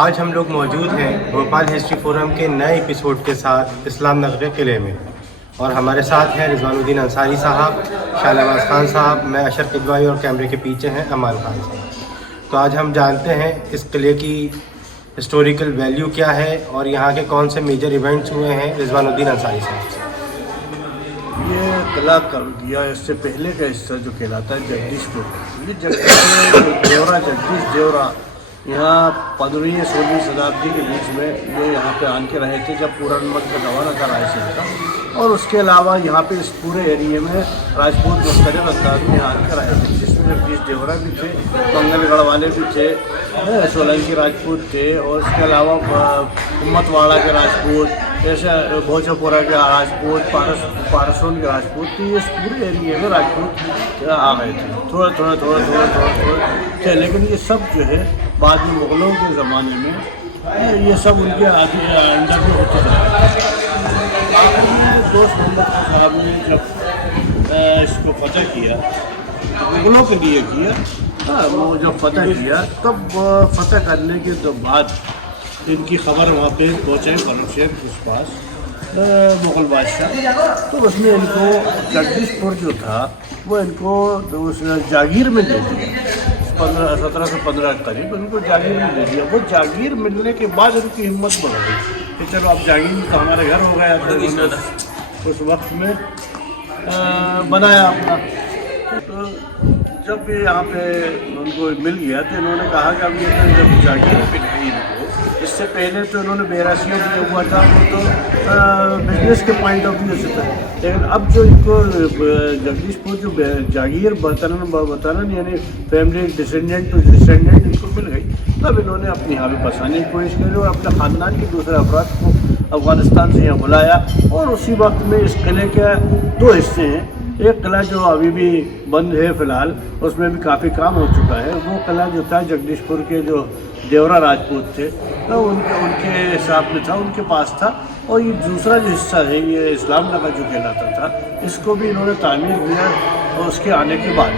آج ہم لوگ موجود ہیں بھوپال ہسٹری فورم کے نئے ایپیسوڈ کے ساتھ اسلام نگر قلعے میں، اور ہمارے ساتھ ہیں رضوان الدین انصاری صاحب، شاہ نواز خان صاحب، میں اشرف قدوائی، اور کیمرے کے پیچھے ہیں امان خان صاحب۔ تو آج ہم جانتے ہیں اس قلعے کی ہسٹوریکل ویلیو کیا ہے اور یہاں کے کون سے میجر ایونٹس ہوئے ہیں رضوان الدین انصاری صاحب سے۔ یہ قلعہ کر دیا اس سے پہلے کا حصہ جو کہلاتا ہے جگدیش پور، یہ جگدیش دیورا، جگدیش دیورا یہاں 15ویں 16ویں شتابدی کے بیچ میں یہ یہاں پہ آن کے رہے تھے جب پورا نمک کا دورہ تھا رائے سنگھ کا، اور اس کے علاوہ یہاں پہ اس پورے ایریے میں راجپوت مختلف انداز میں آن کے رہے تھے، جس میں جگدیش دیورا بھی تھے، منگل گڑھ والے بھی تھے، سولنکی راجپوت تھے، اور اس کے علاوہ امت واڑہ کے راجپوت، جیسے بھوجا پورہ کے راجپوت، پارسون کے راجپوت، اس پورے ایریے میں راجپوت آ گئے تھے، تھوڑے تھے، لیکن یہ سب جو ہے بعد میں مغلوں کے زمانے میں یہ سب ان کے انڈر میں ہوتے تھے۔ دوست محمد صاحب نے جب اس کو فتح کیا، مغلوں کے لیے کیا، وہ جب فتح کیا تب فتح کرنے کے بعد ان کی خبر وہاں پہ پہنچے قلم شیر کے پاس مغل بادشاہ، تو اس نے ان کو جگدیش پور جو تھا وہ ان کو جاگیر میں دے دیا، 1715 کے قریب ان کو جاگیر میں دے دیا۔ وہ جاگیر ملنے کے بعد ان کی ہمت بڑھ گئی کہ چلو اب جاگیر تو ہمارے گھر ہو گیا تھا، اس وقت میں بنایا اپنا۔ تو جب بھی یہاں پہ ان کو مل گیا تو انہوں نے کہا کہ اب یہ تو جب جاگیر مل گئی ان کو، اس سے پہلے تو انہوں نے بیراسیوں دیا ہوا تھا، وہ تو بزنس کے پوائنٹ آف ویو سے تھا، لیکن اب جو ان کو جگدیش پور جو جاگیر وطن یعنی فیملی ڈسینڈنٹ ٹو ڈسینڈنٹ ان کو مل گئی، تب انہوں نے اپنی یہاں پہ بسانے کی کوشش کی اور اپنے خاندان کے دوسرے افراد کو افغانستان سے یہاں بلایا، اور اسی وقت میں اس قلعے کے 2 حصے ہیں۔ ایک قلعہ جو ابھی بھی بند ہے فی الحال، اس میں بھی کافی کام ہو چکا ہے، وہ قلعہ جو تھا جگدیش پور کے جو دیورا راجپوت تھے ان کے حساب میں تھا، ان کے پاس تھا، اور یہ دوسرا جو حصہ ہے یہ اسلام نگر جو کہلاتا تھا، اس کو بھی انہوں نے تعمیر کیا، اور اس کے آنے کے بعد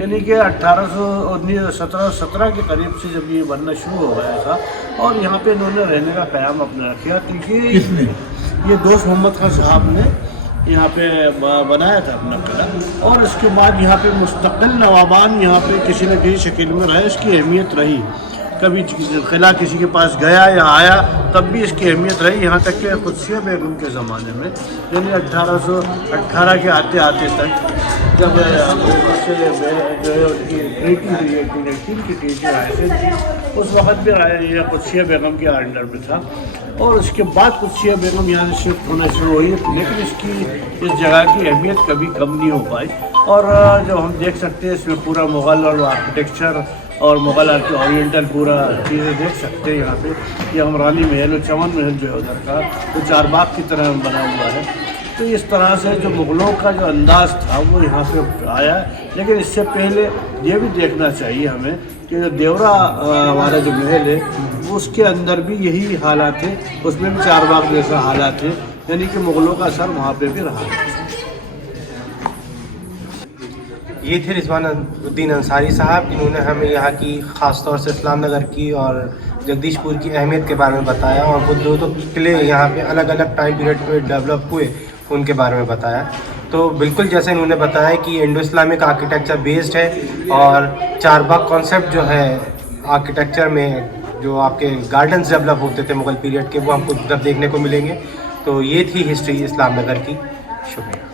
یعنی کہ 1717 کے قریب سے جب یہ بننا شروع ہو گیا تھا، اور یہاں پہ انہوں نے رہنے کا قیام اپنا رکھا، کیونکہ یہ دوست محمد خان صاحب نے یہاں پہ بنایا تھا اپنا قلعہ، اور اس کے بعد یہاں پہ مستقل نوابان یہاں پہ کسی نہ کسی شکل میں رہے، اس کی اہمیت رہی، کبھی قلعہ کسی کے پاس گیا یا آیا تب بھی اس کی اہمیت رہی، یہاں تک کہ قدسیہ بیگم کے زمانے میں یعنی 1818 کے آتے تک جب سے جو ہے ان کی ٹریٹی ہوئی 1818 کی ٹریٹی حاصل تھی، اس وقت بھی یہ قدسیہ بیگم کے انڈر میں تھا، اور اس کے بعد قدسیہ بیگم یہاں سے شفٹ ہونا شروع ہوئی، لیکن اس جگہ کی اہمیت کبھی کم نہیں ہو پائی، اور جو ہم دیکھ سکتے ہیں اس میں پورا مغل اور آرکیٹیکچر اور مغل اورینٹل پورا چیزیں دیکھ سکتے ہیں یہاں پہ۔ یہ ہمرانی محل اور چمن محل جو ہے ادھر کا وہ 4 باغ کی طرح بنا ہوا ہے، تو اس طرح سے جو مغلوں کا جو انداز تھا وہ یہاں پہ آیا ہے، لیکن اس سے پہلے یہ بھی دیکھنا چاہیے ہمیں کہ جو دیورا ہمارا جو محل ہے اس کے اندر بھی یہی حالات ہیں، اس میں بھی 4 باغ جیسا حالات ہیں، یعنی کہ مغلوں کا اثر وہاں پہ بھی رہا ہے۔ یہ تھے رضوان الدین انصاری صاحب، جنہوں نے ہمیں یہاں کی خاص طور سے اسلام نگر کی اور جگدیش پور کی اہمیت کے بارے میں بتایا، اور وہ 2 قلعے یہاں پہ الگ الگ ٹائم پیریڈ پہ ڈیولپ ہوئے ان کے بارے میں بتایا۔ تو بالکل جیسے انہوں نے بتایا کہ یہ انڈو اسلامک آرکیٹیکچر بیسڈ ہے، اور 4 باغ کانسیپٹ جو ہے آرکیٹیکچر میں جو آپ کے گارڈنز ڈیولپ ہوتے تھے مغل پیریڈ کے، وہ آپ کو ادھر دیکھنے کو ملیں گے۔ تو یہ تھی ہسٹری اسلام نگر کی۔ شکریہ۔